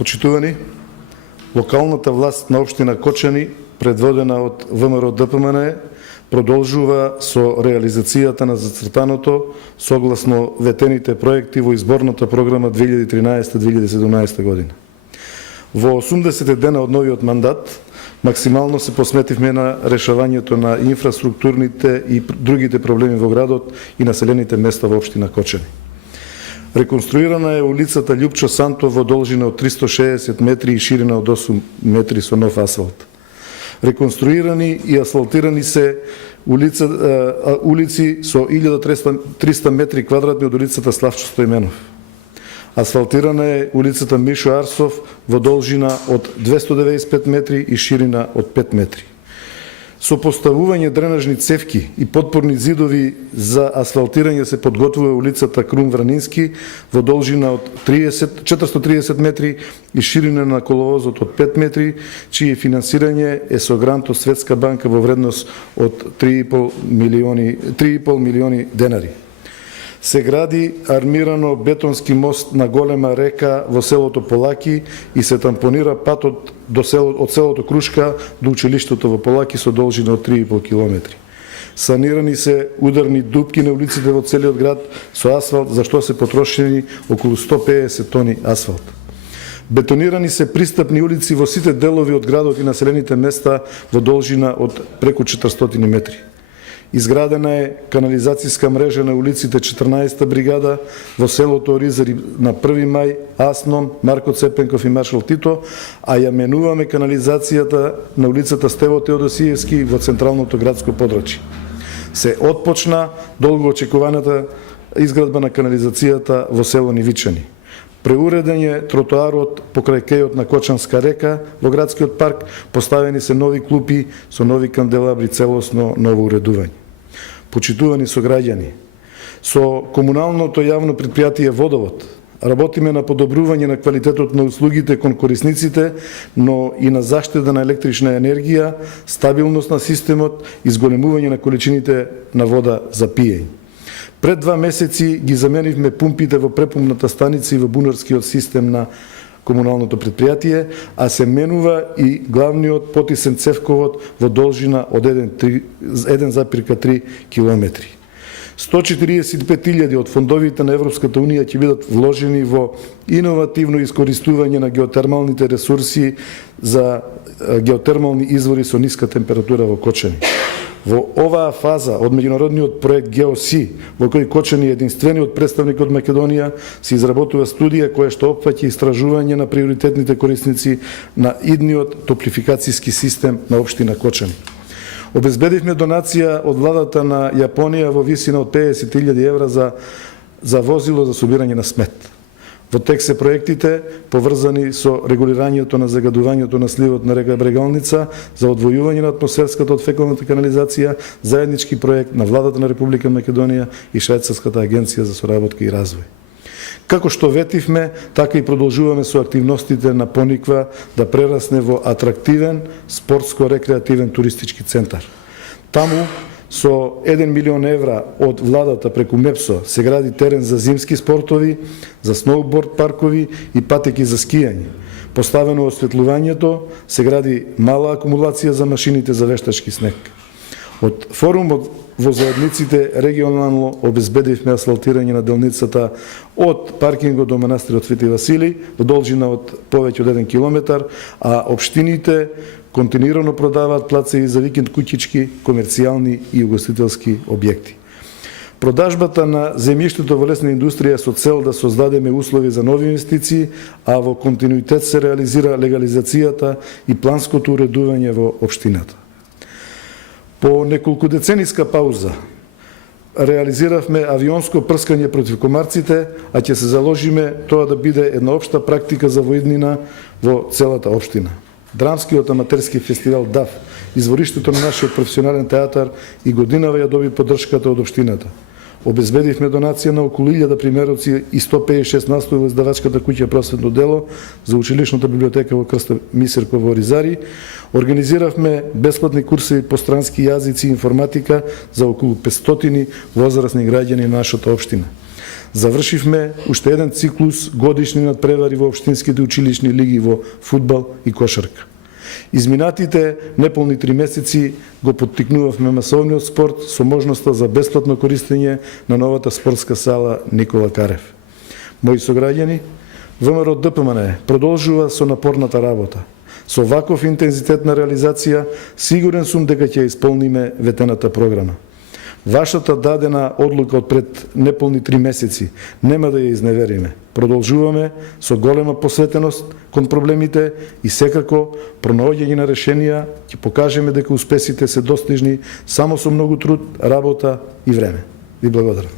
Почитувани, локалната власт на општина Кочани, предводена од ВМРО ДПМН, продолжува со реализацијата на зацртаното согласно ветените проекти во изборната програма 2013-2017 година. Во 80 дена од новиот мандат, максимално се посветивме на решавањето на инфраструктурните и другите проблеми во градот и населените места во општина Кочани. Реконструирана е улицата Љупчо Сантов во должина од 360 метри и ширина од 8 метри со нов асфалт. Реконструирани и асфалтирани се улици со 1300 метри квадратни од улицата Славчо Стојменов. Асфалтирана е улицата Мишо Арсов во должина од 295 метри и ширина од 5 метри. Со поставување дренажни цевки и подпорни зидови за асфалтирање се подготвува улицата Крум Вранински во должина од 430 метри и ширина на коловозот од 5 метри, чие финансирање е со грант од Светска банка во вредност од 3,5 милиони денари. Се гради армирано бетонски мост на голема река во селото Полаки и се тампонира патот од селото Крушка до училиштето во Полаки со должина од 3,5 километри. Санирани се ударни дупки на улиците во целиот град со асфалт, за што се потрошени околу 150 тони асфалт. Бетонирани се пристапни улици во сите делови од градот и населените места во должина од преку 400 метри. Изградена е канализацијска мрежа на улиците 14-та бригада во селото Оризари на 1 мај, Аснон, Марко Цепенков и Маршал Тито, а ја менуваме канализацијата на улицата Стево Теодосиевски во централното градско подрачје. Се отпочна долго очекуваната изградба на канализацијата во село Нивичани. Преуреден е тротоарот покрај кејот на Кочанска река во градскиот парк, поставени се нови клупи со нови канделабри, целосно ново уредување. Почитувани сограѓани, со комуналното јавно предпријатие Водовод работиме на подобрување на квалитетот на услугите кон корисниците, но и на заштеда на електрична енергија, стабилност на системот и зголемување на количините на вода за пиење. Пред 2 месеци ги заменивме пумпите во препумната станица и во бунарскиот систем на комуналното предпријатие, а се менува и главниот потисен цевковод во должина од 1,3 километри. 145.000 од фондовите на Европската Унија ќе бидат вложени во иновативно искористување на геотермалните ресурси за геотермални извори со ниска температура во Кочани. Во оваа фаза од меѓународниот проект GeoSea, во кој Кочани е единствениот представник од Македонија, се изработува студија која што опфаќа истражување на приоритетните корисници на идниот топлификацијски систем на општина Кочани. Обезбедивме донација од владата на Јапонија во висина од 50.000 евра за возило за собирање на смет. Во тек се проектите поврзани со регулирањето на загадувањето на сливот на река Брегалница, за одвојување на атмосферската од фекалната канализација, заеднички проект на владата на Република Македонија и Швајцарската агенција за соработка и развој. Како што ветивме, така и продолжуваме со активностите на Пониква да прерасне во атрактивен спортско-рекреативен туристички центар. Таму со 1 милион евра од владата преку МЕПСО се гради терен за зимски спортови, за сноуборд паркови и патеки за скијање. Поставено осветлувањето, се гради мала акумулација за машините за вештачки снег. Од форумот во заедниците регионално обезбедивме асфалтирање на делницата од паркингот до манастирот Свети Васили во должина од повеќе од 1 километар, а општините континуирано продаваат плацеви за викенд куќички, комерцијални и угостителски објекти. Продажбата на земјиштето во лесна индустрија со цел да создадеме услови за нови инвестиции, а во континуитет се реализира легализацијата и планското уредување во општината. По неколку децениска пауза реализиравме авионско прскање против комарците, а ќе се заложиме тоа да биде една општа практика за воиднина во целата општина. Драмскиот аматерски фестивал ДАФ, извориштето на нашиот професионален театар, и годинава ја доби поддршката од општината. Обезбедивме донација на околу 1000 примероци и 156 настои во издавачката куќа Просветно дело за училишната библиотека во Крста Мисерко во Оризари. Организиравме бесплатни курсеви по странски јазици и информатика за околу 500 возрастни граѓани на нашата општина. Завршивме уште еден циклус годишни надпревари во општинските училишни лиги во фудбал и кошарка. Изминатите неполни 3 месеци го поттикнувавме масовниот спорт со можноста за бесплатно користење на новата спортска сала Никола Карев. Мои сограѓани, ВМРО ДПМН продолжува со напорната работа. Со ваков интензитет на реализација, сигурен сум дека ќе исполниме ветената програма. Вашата дадена одлука од пред неполни 3 месеци нема да ја изневериме. Продолжуваме со голема посветеност кон проблемите и секако пронаоѓање на решенија ќе покажеме дека успесите се достижни само со многу труд, работа и време. Ви благодарам.